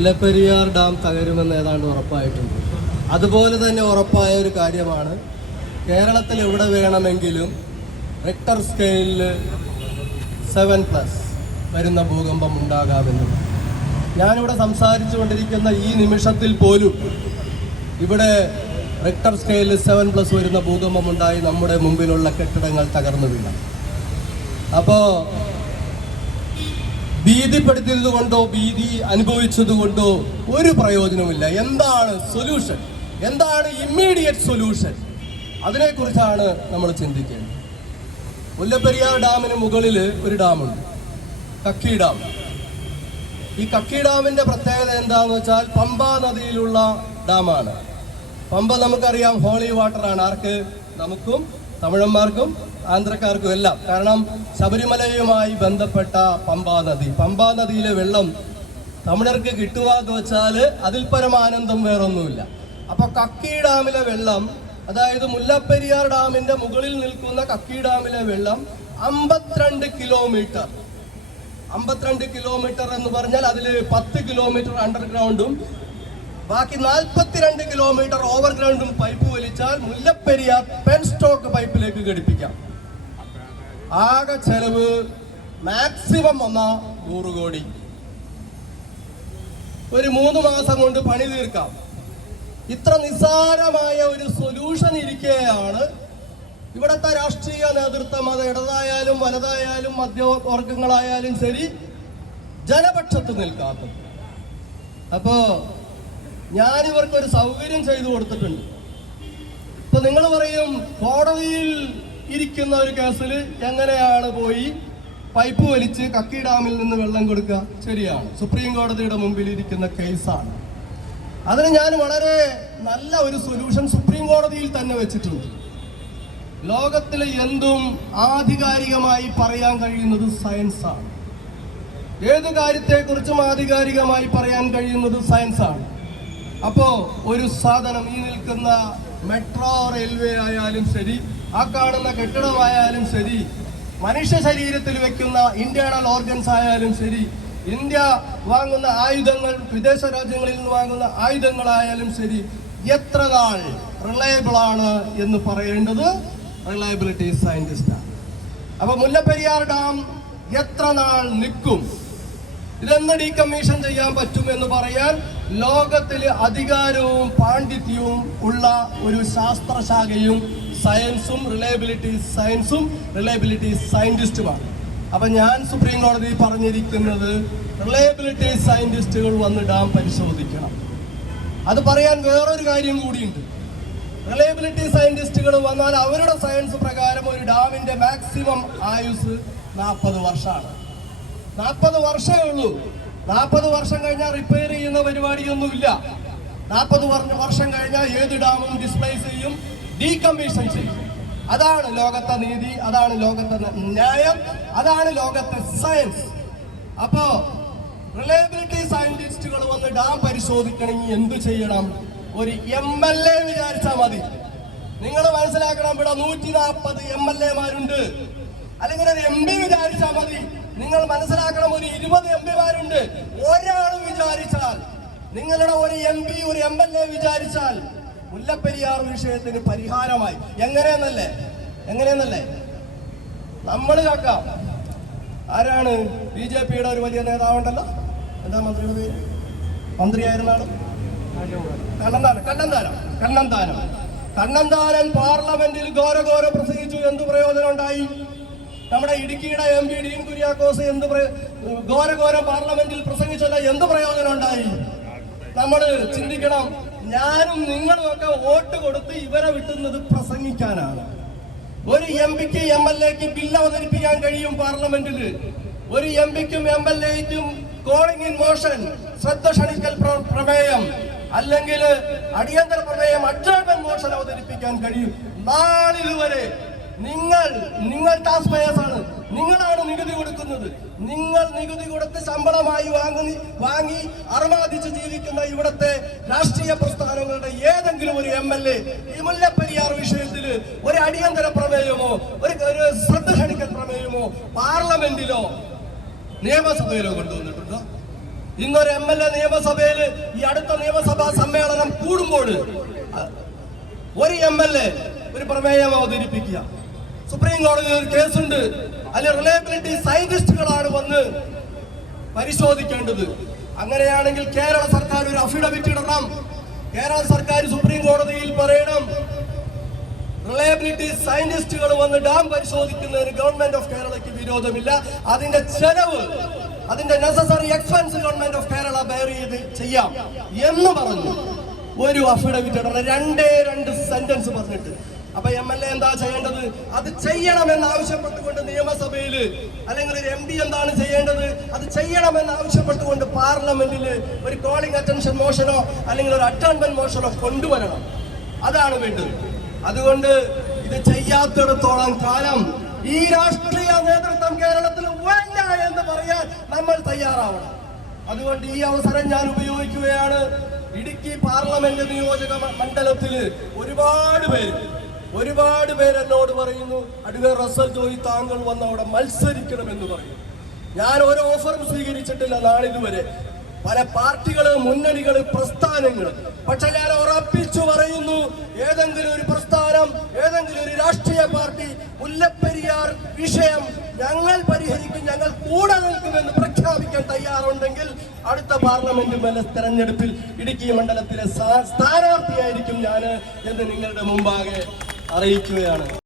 Mullaperiyar dam തകരുമെന്ന് ഏതാണ്ട് ഉറപ്പായിട്ടുണ്ട്. അതുപോലെ തന്നെ ഉറപ്പായ ഒരു കാര്യമാണ് കേരളത്തിൽ എവിടെ വേണമെങ്കിലും റിക്ടർ സ്കെയിലിൽ സെവൻ പ്ലസ് വരുന്ന ഭൂകമ്പം ഉണ്ടാകാമെന്നും. ഞാനിവിടെ സംസാരിച്ചുകൊണ്ടിരിക്കുന്ന ഈ നിമിഷത്തിൽ പോലും ഇവിടെ റിക്ടർ സ്കെയിലിൽ സെവൻ പ്ലസ് വരുന്ന ഭൂകമ്പം ഉണ്ടായി നമ്മുടെ മുമ്പിലുള്ള കെട്ടിടങ്ങൾ തകർന്നു വീണു. അപ്പോൾ ഭീതിപ്പെടുത്തിയത് കൊണ്ടോ ഭീതി അനുഭവിച്ചത് കൊണ്ടോ ഒരു പ്രയോജനമില്ല എന്താണ് സൊല്യൂഷൻ എന്താണ് ഇമ്മീഡിയറ്റ് സൊല്യൂഷൻ അതിനെക്കുറിച്ചാണ് നമ്മൾ ചിന്തിക്കേണ്ടത്. മുല്ലപ്പെരിയാർ ഡാമിന് മുകളിൽ ഒരു ഡാമുണ്ട്. കക്കി ഡാം. ഈ കക്കി ഡാമിന്റെ പ്രത്യേകത എന്താന്ന് വെച്ചാൽ പമ്പ നദിയിലുള്ള ഡാമാണ്. പമ്പ നമുക്കറിയാം ഹോളി വാട്ടറാണ് ആർക്ക്? നമുക്കും തമിഴന്മാർക്കും ആന്ധ്രക്കാർക്കും എല്ലാം. കാരണം ശബരിമലയുമായി ബന്ധപ്പെട്ട പമ്പാ നദി. പമ്പാ നദിയിലെ വെള്ളം തമിഴർക്ക് കിട്ടുക എന്ന് വെച്ചാൽ അതിൽ പരമാനന്ദം വേറൊന്നുമില്ല. അപ്പൊ കക്കി ഡാമിലെ വെള്ളം അതായത് മുല്ലപ്പെരിയാർ ഡാമിന്റെ മുകളിൽ നിൽക്കുന്ന കക്കി ഡാമിലെ വെള്ളം അമ്പത്തിരണ്ട് കിലോമീറ്റർ. അമ്പത്തിരണ്ട് കിലോമീറ്റർ എന്ന് പറഞ്ഞാൽ അതിൽ പത്ത് കിലോമീറ്റർ അണ്ടർഗ്രൗണ്ടും ബാക്കി നാൽപ്പത്തിരണ്ട് കിലോമീറ്റർ ഓവർഗ്രൗണ്ടും പൈപ്പ് വലിച്ചാൽ മുല്ലപ്പെരിയാർ പെൻസ്റ്റോക്ക് പൈപ്പിലേക്ക് ഘടിപ്പിക്കാം. ആകെ ചെലവ് മാക്സിമം വന്ന നൂറ് കോടി. ഒരു മൂന്ന് മാസം കൊണ്ട് പണി തീർക്കാം. ഇത്ര നിസ്സാരമായ ഒരു സൊല്യൂഷൻ ഇരിക്കുകയാണ് ഇവിടുത്തെ രാഷ്ട്രീയ നേതൃത്വം. അത് ഇടതായാലും വലതായാലും മധ്യവർഗങ്ങളായാലും ശരി ജനപക്ഷത്ത് നിൽക്കാത്തത് അപ്പോ ഞാനിവർക്കൊരു സൗകര്യം ചെയ്തു കൊടുത്തിട്ടുണ്ട്. ഇപ്പൊ നിങ്ങൾ പറയും കോടതിയിൽ ഇരിക്കുന്ന ഒരു കേസിൽ എങ്ങനെയാണ് പോയി പൈപ്പ് വലിച്ച് കക്കി ഡാമിൽ നിന്ന് വെള്ളം കൊടുക്കുക? ശരിയാണ്. സുപ്രീം കോടതിയുടെ മുമ്പിൽ ഇരിക്കുന്ന കേസാണ്. അതിന് ഞാൻ വളരെ നല്ല ഒരു സൊല്യൂഷൻ സുപ്രീം കോടതിയിൽ തന്നെ വെച്ചിട്ടുണ്ട്. ലോകത്തിലെ എന്തും ആധികാരികമായി പറയാൻ കഴിയുന്നത് സയൻസാണ് ഏത് കാര്യത്തെക്കുറിച്ചും ആധികാരികമായി പറയാൻ കഴിയുന്നത് സയൻസാണ് അപ്പോൾ അപ്പോ ഒരു സാധനം ഈ നിൽക്കുന്ന മെട്രോ റെയിൽവേ ആയാലും ശരി ആ കാണുന്ന കെട്ടിടമായാലും ശരി മനുഷ്യ ശരീരത്തിൽ വെക്കുന്ന ഇന്റേണൽ ഓർഗൻസ് ആയാലും ശരി ഇന്ത്യ വാങ്ങുന്ന ആയുധങ്ങൾ വിദേശ രാജ്യങ്ങളിൽ നിന്ന് വാങ്ങുന്ന ആയുധങ്ങളായാലും ശരി എത്ര നാൾ റിലയബിൾ ആണ് എന്ന് പറയേണ്ടത് റിലയബിലിറ്റി സയന്റിസ്റ്റാണ് അപ്പൊ മുല്ലപ്പെരിയാർ ഡാം എത്ര നാൾ നിൽക്കും? ഇതെന്ന് ഡീകമ്മീഷൻ ചെയ്യാൻ പറ്റും എന്ന് പറയാൻ ലോകത്തിൽ അധികാരവും പാണ്ഡിത്യവും ഉള്ള ഒരു ശാസ്ത്രശാഖയും സയൻസും റിലയബിലിറ്റി സയൻസും റിലയബിലിറ്റി സയന്റിസ്റ്റുമാണ് അപ്പൊ ഞാൻ സുപ്രീം കോടതി പറഞ്ഞിരിക്കുന്നത് റിലയബിലിറ്റി സയന്റിസ്റ്റുകൾ വന്ന് ഡാം പരിശോധിക്കണം. അത് പറയാൻ വേറൊരു കാര്യം കൂടിയുണ്ട്. റിലയബിലിറ്റി സയന്റിസ്റ്റുകൾ വന്നാൽ അവരുടെ സയൻസ് പ്രകാരം ഒരു ഡാമിന്റെ മാക്സിമം ആയുസ് നാൽപ്പത് വർഷമാണ്. നാൽപ്പത് വർഷമേ ഉള്ളൂ. നാൽപ്പത് വർഷം കഴിഞ്ഞാൽ റിപ്പയർ ചെയ്യുന്ന പരിപാടിയൊന്നുമില്ല. നാൽപ്പത് വർഷം കഴിഞ്ഞാൽ ഏത് ഡാമും ഡിസ്പ്ലേസ് ചെയ്യും. ഡീകമ്മീഷൻ ചെയ്യും അതാണ് ലോകത്തെ നീതി അതാണ് ലോകത്തെ ന്യായം അതാണ് ലോകത്തെ സയൻസ്. അപ്പോ റിലയബിലിറ്റി സയന്റിസ്റ്റുകൾ വന്ന് ഡാം പരിശോധിക്കണമെങ്കിൽ എന്തു ചെയ്യണം? ഒരു എം എൽ എ വിചാരിച്ചാൽ മതി. നിങ്ങൾ മനസ്സിലാക്കണം ഇവിടെ നൂറ്റി നാൽപ്പത് എം എൽ എമാരുണ്ട്. അല്ലെങ്കിൽ ഒരു എം പി വിചാരിച്ചാൽ മതി. നിങ്ങൾ മനസ്സിലാക്കണം ഒരു ഇരുപത് എം പിമാരുണ്ട്. ഒരാൾ വിചാരിച്ചാൽ നിങ്ങളുടെ ഒരു എം പി ഒരു എം എൽ എ വിചാരിച്ചാൽ മുല്ലപ്പെരിയാർ വിഷയത്തിന് പരിഹാരമായി. എങ്ങനെയെന്നല്ലേ? എങ്ങനെയെന്നല്ലേ? നമ്മൾ കേൾക്കാം. ആരാണ് ബി ജെ പിയുടെ ഒരു വലിയ നേതാവുണ്ടല്ലോ? എന്താ മന്ത്രിയുടെ പേര് മന്ത്രിയായിരുന്ന ആൾ? കണ്ണന്താനം. കണ്ണന്താനം. കണ്ണന്താനം. കണ്ണന്താനൻ പാർലമെന്റിൽ ഘോരഘോര പ്രസംഗിച്ചു. എന്ത് പ്രയോജനം ഉണ്ടായി? നമ്മുടെ ഇടുക്കിയുടെ എം പി ഡീൻ കുര്യാക്കോസ് എന്ത് ഘോരഘോരം പാർലമെന്റിൽ പ്രസംഗിച്ചല്ല എന്ത് പ്രയോജനം ഉണ്ടായി? നമ്മൾ ചിന്തിക്കണം. ഞാനും നിങ്ങളും ഒക്കെ വോട്ട് കൊടുത്ത് ഇവരെ വിട്ടുന്നത് പ്രസംഗിക്കാനാണ്. ഒരു എം പിക്ക് എം എൽ എക്ക് ബില്ല് അവതരിപ്പിക്കാൻ കഴിയും പാർലമെന്റിൽ ഒരു എം പിക്കും എം എൽ എക്കും കോളിംഗ് ഇൻ മോഷൻ ശ്രദ്ധ ക്ഷണിക്കൽ പ്ര- പ്രമേയം അല്ലെങ്കിൽ അടിയന്തര പ്രമേയം അഡ്ജോർമെന്റ് മോഷൻ അവതരിപ്പിക്കാൻ കഴിയും. നാളിതുവരെ നിങ്ങൾ നിങ്ങൾ പേയേഴ്സ് ആണ്. നിങ്ങളാണ് നികുതി കൊടുക്കുന്നത്. നിങ്ങൾ നികുതി കൊടുത്ത് ശമ്പളമായി വാങ്ങി വാങ്ങി അർമാദിച്ച് ജീവിക്കുന്ന ഇവിടുത്തെ രാഷ്ട്രീയ പ്രസ്ഥാനങ്ങളുടെ ഏതെങ്കിലും ഒരു എം എൽ എ ഈ മുല്ലപ്പെരിയാർ വിഷയത്തിൽ ഒരു അടിയന്തര പ്രമേയമോ ഒരു ഒരു ശ്രദ്ധ ക്ഷണിക്കൽ പ്രമേയമോ പാർലമെന്റിലോ നിയമസഭയിലോ കൊണ്ടുവന്നിട്ടുണ്ടോ? ഇന്നൊരു എം എൽ എ നിയമസഭയിൽ ഈ അടുത്ത നിയമസഭാ സമ്മേളനം കൂടുമ്പോൾ ഒരു എം എൽ എ ഒരു പ്രമേയം അവതരിപ്പിക്കുക. സുപ്രീം കോടതിയിൽ ഒരു കേസുണ്ട്. അതിൽ റിലയബിലിറ്റി സയന്റിസ്റ്റുകളാണ് വന്ന് പരിശോധിക്കേണ്ടത്. അങ്ങനെയാണെങ്കിൽ കേരള സർക്കാർ ഒരു അഫിഡവിറ്റ് ഇടണം. കേരള സർക്കാർ സുപ്രീം കോടതിയിൽ പറയണം. റിലയബിലിറ്റി സയന്റിസ്റ്റുകൾ വന്ന് ഡാം പരിശോധിക്കുന്നതിന് ഗവൺമെന്റ് ഓഫ് കേരളയ്ക്ക് വിരോധമില്ല. അതിന്റെ ചെലവ് അതിന്റെ necessary expense government of Kerala bear ചെയ്ത് ചെയ്യാം എന്ന് പറഞ്ഞു. ഒരു അഫിഡവിറ്റ് ഇടണം. രണ്ടേ രണ്ട് സെന്റൻസ് പറഞ്ഞിട്ട്. അപ്പൊ എം എൽ എ എന്താ ചെയ്യേണ്ടത്? അത് ചെയ്യണമെന്ന് ആവശ്യപ്പെട്ടുകൊണ്ട് നിയമസഭയിൽ അല്ലെങ്കിൽ ഒരു എം എന്താണ് ചെയ്യേണ്ടത്? അത് ചെയ്യണമെന്ന് ആവശ്യപ്പെട്ടുകൊണ്ട് പാർലമെന്റിൽ ഒരു കോളിംഗ് അറ്റൻഷൻ മോഷനോ അല്ലെങ്കിൽ ഒരു അറ്റോൺമെന്റ് മോഷനോ കൊണ്ടുവരണം. അതാണ് വേണ്ടത്. അതുകൊണ്ട് ഇത് ചെയ്യാത്തിടത്തോളം കാലം ഈ രാഷ്ട്രീയ നേതൃത്വം കേരളത്തിൽ വേണ്ട എന്ന് പറയാൻ നമ്മൾ തയ്യാറാവണം. അതുകൊണ്ട് ഈ അവസരം ഞാൻ ഉപയോഗിക്കുകയാണ്. ഇടുക്കി പാർലമെന്റ് നിയോജക മണ്ഡലത്തിൽ ഒരുപാട് പേര് ഒരുപാട് പേര് എന്നോട് പറയുന്നു അഡ്വേ റസൽ ജോയി താങ്കൾ വന്ന് അവിടെ മത്സരിക്കണമെന്ന് പറയുന്നു ഞാൻ ഒരു ഓഫറും സ്വീകരിച്ചിട്ടില്ല നാളിതുവരെ. പല പാർട്ടികൾ മുന്നണികൾ പ്രസ്ഥാനങ്ങൾ പക്ഷെ ഞാൻ ഉറപ്പിച്ചു പറയുന്നു ഏതെങ്കിലും ഒരു പ്രസ്ഥാനം ഏതെങ്കിലും ഒരു രാഷ്ട്രീയ പാർട്ടി മുല്ലപ്പെരിയാർ വിഷയം ഞങ്ങൾ പരിഹരിക്കും ഞങ്ങൾ കൂടെ നിൽക്കുമെന്ന് പ്രഖ്യാപിക്കാൻ തയ്യാറുണ്ടെങ്കിൽ അടുത്ത പാർലമെന്റ് മേലെ തെരഞ്ഞെടുപ്പിൽ ഇടുക്കി മണ്ഡലത്തിലെ സ്ഥാനാർത്ഥിയായിരിക്കും ഞാൻ എന്ന് നിങ്ങളുടെ മുമ്പാകെ അറിയിക്കുകയാണ്.